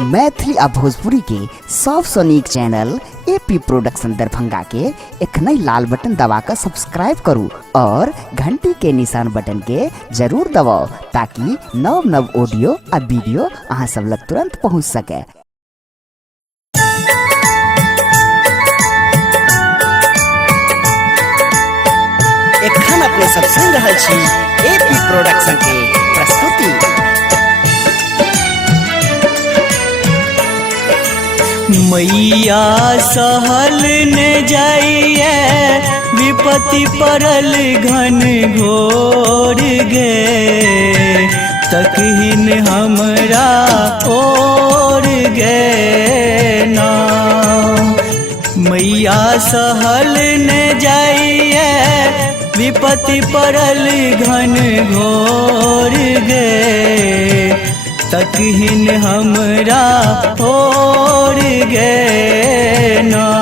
मैथिली आ भोजपुरी के सबसे नीक चैनल एपी प्रोडक्शन दरभंगा के एखनई लाल बटन दबाकर सब्सक्राइब करू और घंटी के निशान बटन के जरूर दबाओ ताकि नव नव ऑडियो आ वीडियो अहाँ सब लग तुरंत पहुंच सके। एखन अपने सब सुन रहल छी एपी प्रोडक्शन के प्रस्तुति। मैया सहल ने जाइए विपत्ति पड़ल घन घोर गे तकहीन हमरा ओर गे ना। मैया सहल ने जाइए विपत्ति पड़ल घन घोर गे तकहीन हमरा ओर गे ना।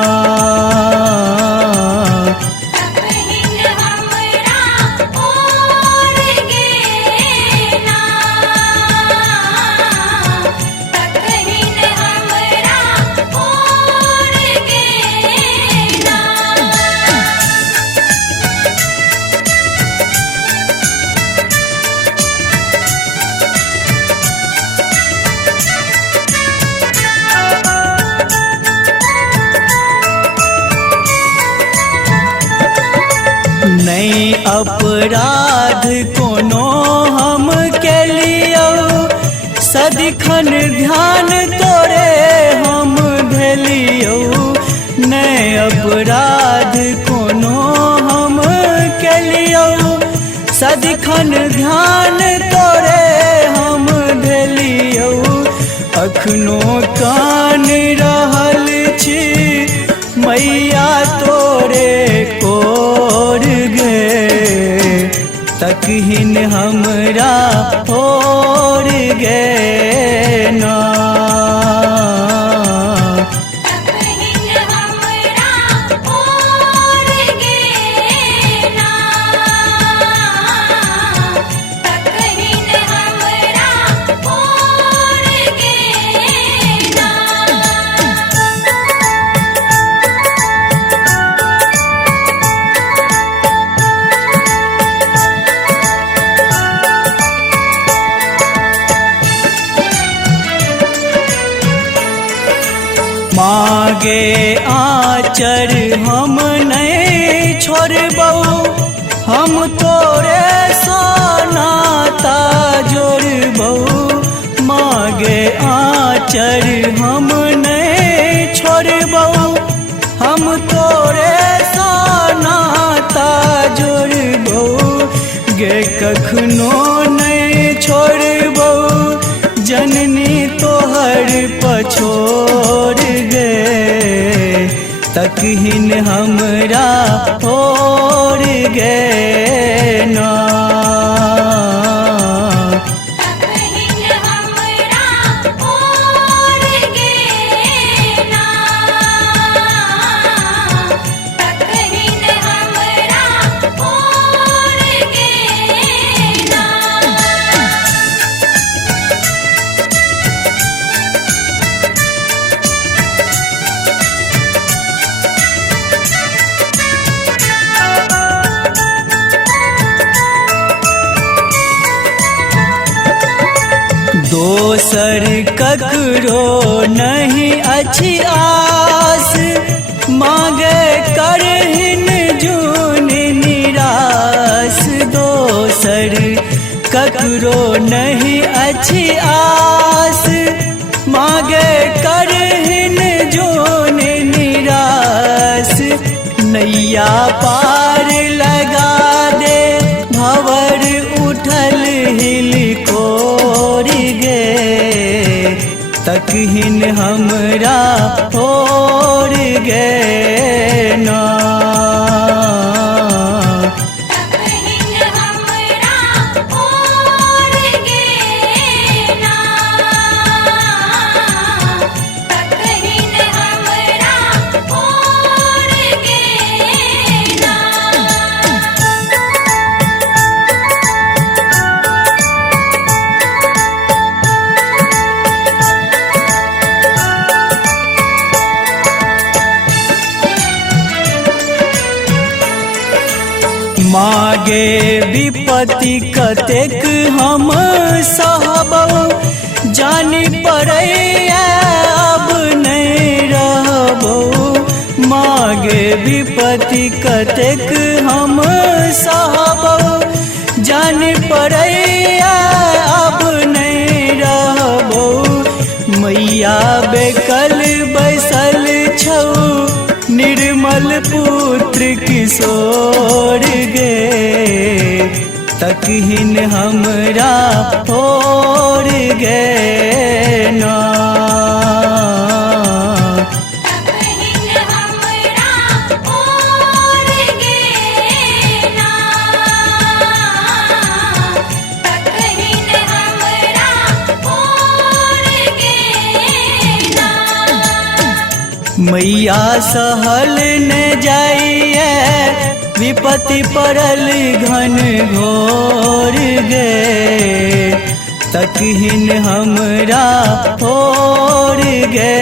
नहीं अपराध कोनो हम केलियो सदिखन ध्यान तोरे हम भेलियो। नहीं अपराध कोनो हम केलियो सदिखन ध्यान तोरे हम भेलियो। अखनो कान रहल छी मैया तोरे कोर गे तकहीन हमरा ओर गे ना। मागे आचर हम नहीं छोड़बौ हम तोरे सोनाता जोड़बौ। मागे आचर हम नहीं छोड़बौ हम तोरे सोनाता जोड़बौ। गे कखनो नहीं छोड़बौ जननी तोहर पछोड़ गे तकहीन हमरा ओर गे ना। दोसर ककरो नहीं अछि आस मांगे करहिन जून निराश। दोसर ककरो नहीं अछि आस मांगे करहिन जून निराश। नैया पार लगा दे भंवर उठल हिलकोर गे तकहीन हमरा ओर गे ना। मागे विपत्ति कतेक हम सहबौ जानी पड़ै अब नहीं रहबौ मागे विपत्ति कतेक हम सहबौ जानी पड़ै अब नहीं रहबौ मैया बेकल बैसल छौ निर्मल पुत्र किशोर गे तकहीन हमरा होर गे ना मैया सहल न जाइए विपत्ति पड़ल घन घोर गे तकहीन हमरा होर गे